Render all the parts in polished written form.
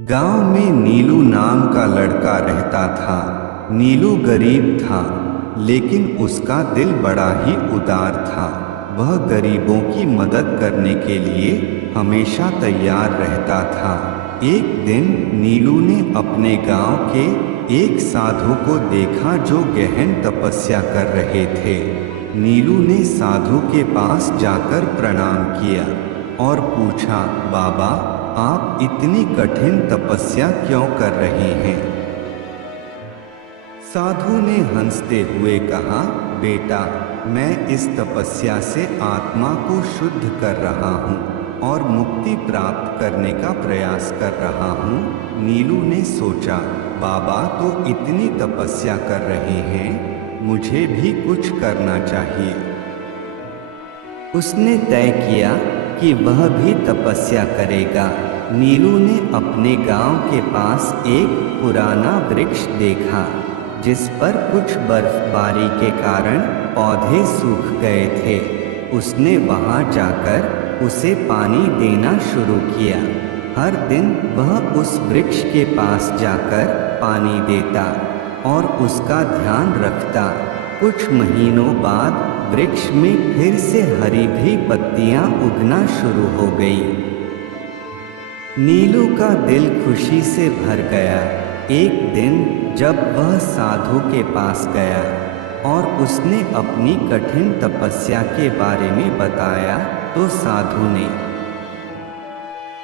गांव में नीलू नाम का लड़का रहता था। नीलू गरीब था, लेकिन उसका दिल बड़ा ही उदार था। वह गरीबों की मदद करने के लिए हमेशा तैयार रहता था। एक दिन नीलू ने अपने गांव के एक साधु को देखा जो गहन तपस्या कर रहे थे। नीलू ने साधु के पास जाकर प्रणाम किया और पूछा, बाबा, आप इतनी कठिन तपस्या क्यों कर रहे हैं? साधु ने हंसते हुए कहा, बेटा, मैं इस तपस्या से आत्मा को शुद्ध कर रहा हूँ और मुक्ति प्राप्त करने का प्रयास कर रहा हूँ। नीलू ने सोचा, बाबा तो इतनी तपस्या कर रहे हैं, मुझे भी कुछ करना चाहिए। उसने तय किया कि वह भी तपस्या करेगा। नीलू ने अपने गांव के पास एक पुराना वृक्ष देखा जिस पर कुछ बर्फबारी के कारण पौधे सूख गए थे। उसने वहां जाकर उसे पानी देना शुरू किया। हर दिन वह उस वृक्ष के पास जाकर पानी देता और उसका ध्यान रखता। कुछ महीनों बाद वृक्ष में फिर से हरी भरी पत्तियां उगना शुरू हो गई। नीलू का दिल खुशी से भर गया। एक दिन जब वह साधु के पास गया और उसने अपनी कठिन तपस्या के बारे में बताया, तो साधु ने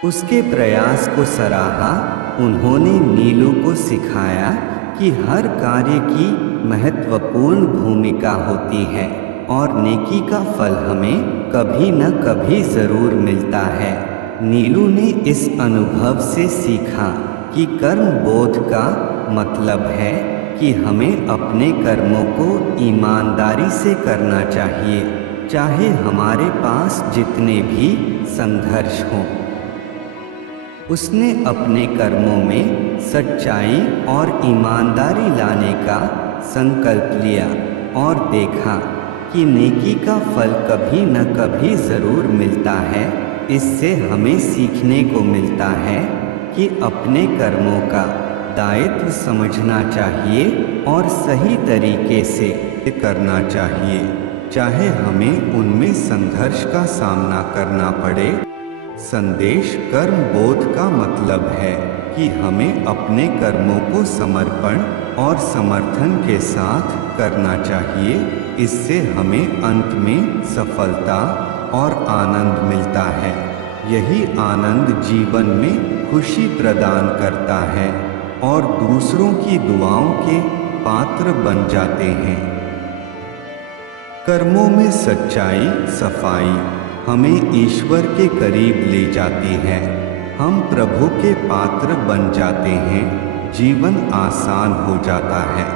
उसके प्रयास को सराहा। उन्होंने नीलू को सिखाया कि हर कार्य की महत्वपूर्ण भूमिका होती है और नेकी का फल हमें कभी न कभी जरूर मिलता है। नीलू ने इस अनुभव से सीखा कि कर्म बोध का मतलब है कि हमें अपने कर्मों को ईमानदारी से करना चाहिए, चाहे हमारे पास जितने भी संघर्ष हों। उसने अपने कर्मों में सच्चाई और ईमानदारी लाने का संकल्प लिया और देखा कि नेकी का फल कभी न कभी जरूर मिलता है। इससे हमें सीखने को मिलता है कि अपने कर्मों का दायित्व समझना चाहिए और सही तरीके से करना चाहिए, चाहे हमें उनमें संघर्ष का सामना करना पड़े। संदेश कर्म बोध का मतलब है कि हमें अपने कर्मों को समर्पण और समर्थन के साथ करना चाहिए। इससे हमें अंत में सफलता और आनंद मिलता है। यही आनंद जीवन में खुशी प्रदान करता है और दूसरों की दुआओं के पात्र बन जाते हैं। कर्मों में सच्चाई, सफाई हमें ईश्वर के करीब ले जाती है। हम प्रभु के पात्र बन जाते हैं, जीवन आसान हो जाता है।